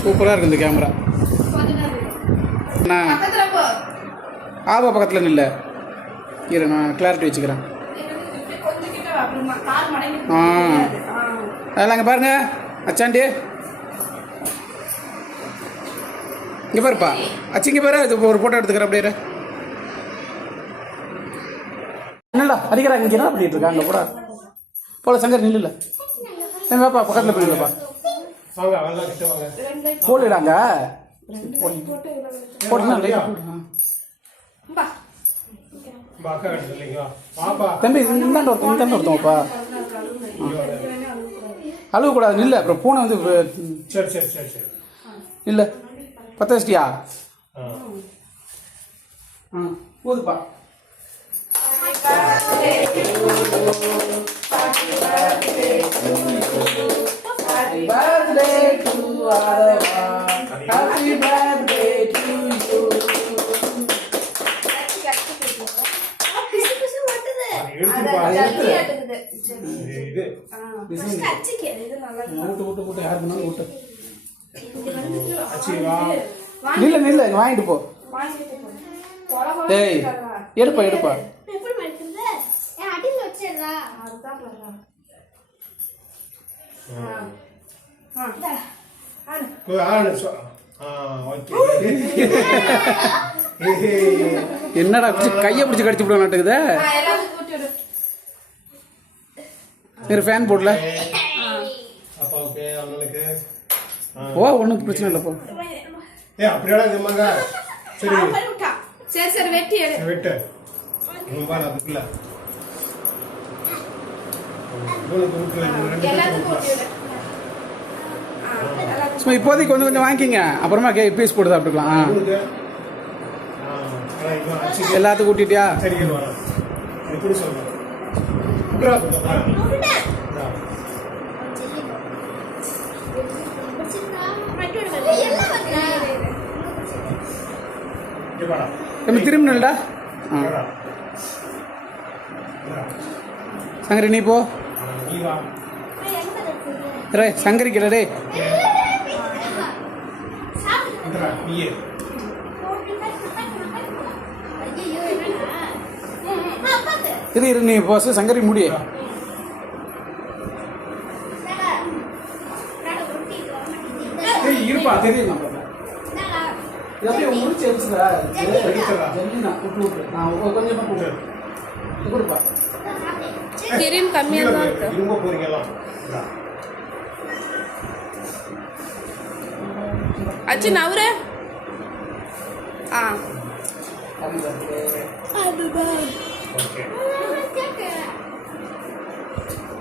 சூப்பராக இருக்கு இந்த கேமரா. நான் ஆபா பக்கத்தில் நில்ல. இரு நான் கிளாரிட்டி வச்சுக்கிறேன். ஆ. அதெல்லாம் இங்கே பாருங்க அச்சாண்டி இங்கே பாருப்பா. அச்சு இங்கே பாரு இது ஒரு ஃபோட்டோ எடுத்துக்கிறேன் அப்படியே. என்னடா அடிக்கிறாங்க இங்கே என்ன பண்ணிட்டு இருக்காங்க கூட போல சங்கர் நில்லுல. வாப்பா பக்கத்தில் வா. பாப்பா தம்பி இந்தாண்ட ஒருத்தன் இந்தாண்ட ஒருத்தவங்கப்பா அழுவக்கூடாது நில்ல. அப்புறம் பூனை வந்து சரி சரி சரி சரி. இல்லை பத்த வச்சிட்டியா ஆ போதுப்பா Happy birthday to Arava. Happy birthday. இது இது. ஊட்டு ஊட்டு ஊட்டு யார் பண்ணாலும் ஊட்டு அச்சி வா. நில்ல நில்ல. இங்க வாங்கிட்டு போ. டேய் எடுப்பா எடுப்பா. என்னடா கையை பிடிச்சி கடிச்சு விட. மாட்டேங்குதே ஒரு ஃபேன் போடல. அப்பா ஓகே அவங்களுக்கு ஆ. ஓ ஒன்றும் பிரச்சனை இல்லை போ. ஏ அப்படியாடா இதுமாங்க சரி. சரி சரி வெட்டி எடு. விட்டு. ரொம்ப அதுக்குள்ள சும்மா இப்போதைக்கு கொஞ்சம் கொஞ்சம் வாங்கிக்கிங்க. அப்புறமா கே பீஸ் போட்டு சாப்பிட்டுக்கலாம். எல்லாத்துக்கும் கூட்டிட்டியா சரி இங்க வரேன் எப்படி சொல்றேன் நம்ம திரும்ப நில்டா ஆ. சங்கரி நீ போ? ரே சங்கரி? அம்மா, அப்பாக்கு. இரு இரு நீ போ சங்கரி முடி என்னடா? என்னடா, ரொட்டி வர மாட்டேங்குது. ஏய் இருப்பா தெரியும் நம்ம என்னடா? அப்படியே கொஞ்சமாக கூட்டு கொடுப்பா. கிரீம் கம்மியாக தான் இருக்கு. இரும்ப போறீங்க எல்லாம். இந்தா. அச்சு நவுரு ஆ.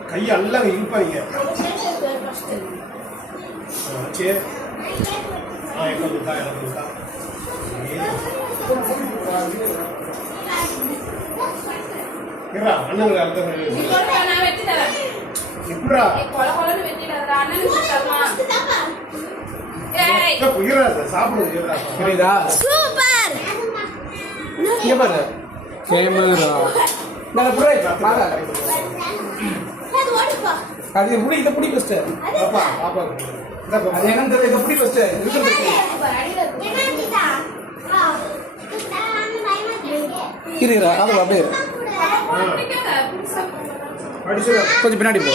கையை எல்லாம் இழுப்பாங்க சரி. ஆ கொடுத்தா எனக்கு கொடுத்தா. வெட்டிடாதடா அண்ணனுக்கு தரமா தாப்பா. ஏய் இருடா சாப்பிடுங்க இருடா புரியுதா? சூப்பர். இங்க பாரு. கேமரா. நான் புரிய வாங்க அது ஓடுப்பா. அது முடி இதை பிடி பாப்பா பாப்பா. அது என்னன்னு தெரியல இதை பிடி அது அப்படியே கொஞ்சம் பின்னாடி போ.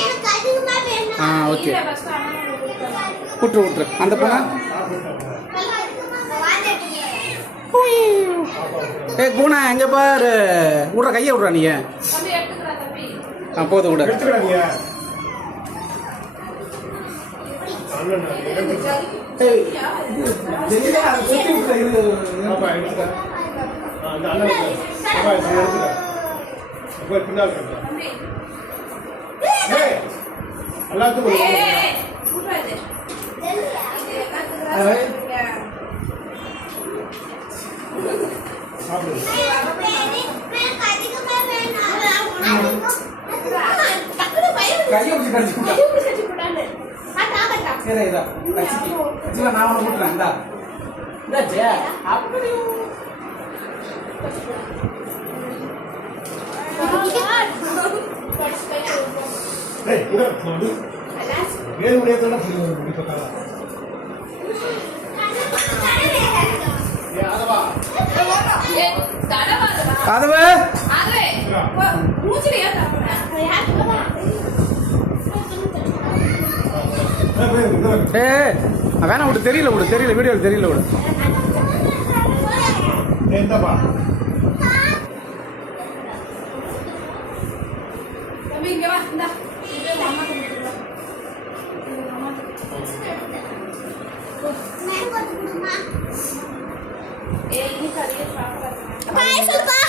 ஆ ஓகே. இல்ல விட்டுரு விட்டுரு அந்த போனா ஏய் பூனா எங்க பாரு. விட்ற கையை விட்றா நீ. ஆ போதும் விட. சுத்தி எடுத்துக்க போய் பின்னால் எல்லாத்துக்கும் கையை பிடிச்சி கடிச்சு நான் உனக்கு கூட்டுறேன் இந்தா. அப்படி. வேறு முடியாத புரியும் இப்போ ஏ கதவு. ஏ வேணாம் விடு தெரியல விடு தெரியல வீடியோவில் தெரியல விடு. இந்தாப்பா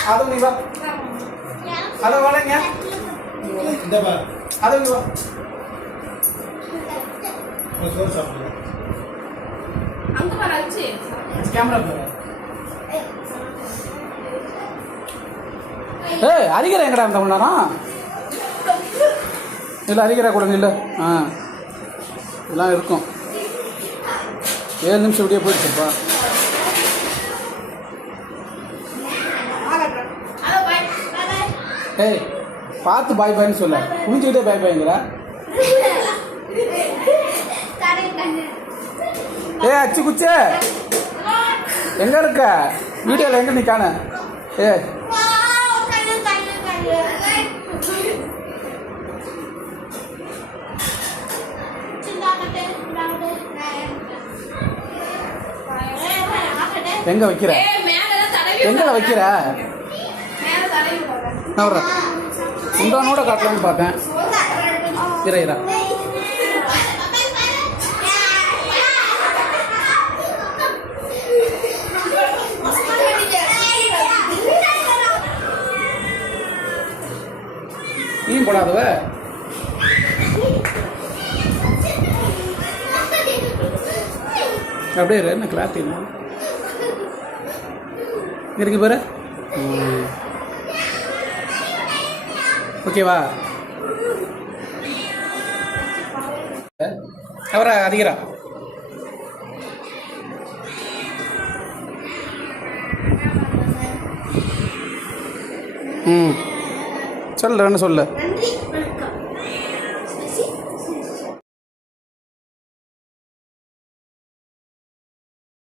அதுவும் நீ வா. அதை வளைங்க இந்தாப்பா அதுவும் நீ வா. ஒரு சோறு சாப்பிடுங்க. கேமரா போற ஏய் அரிக்கிற எங்கடா இந்த நேரம் இல்லை அரிக்கிற கொடுங்க இல்லை ஆ. இதெல்லாம் இருக்கும். ஏழு நிமிஷம் இப்படியே போயிடுச்சுப்பா. ஏய் பார்த்து பாய் பாய்னு சொல்ல. குனிஞ்சுக்கிட்டே பாய் பாய்ங்கிற ஏ அச்சு குச்சே. எங்க இருக்க? வீடியோல எங்க நீ காண? ஏ எங்க வைக்கிற? எங்க வைக்கிற? நான் வர்றேன் உண்டானோட காட்டலான்னு பார்த்தேன். இரு இரா. நீயும் போடாதவ அப்படியே இரு, என்ன கிளாரிட்டி இல்லை இருக்கு பாரு. ஓகேவா? அவரா அதிகரா? ம். சொல்லுறேன்னு என்ன சொல்லு.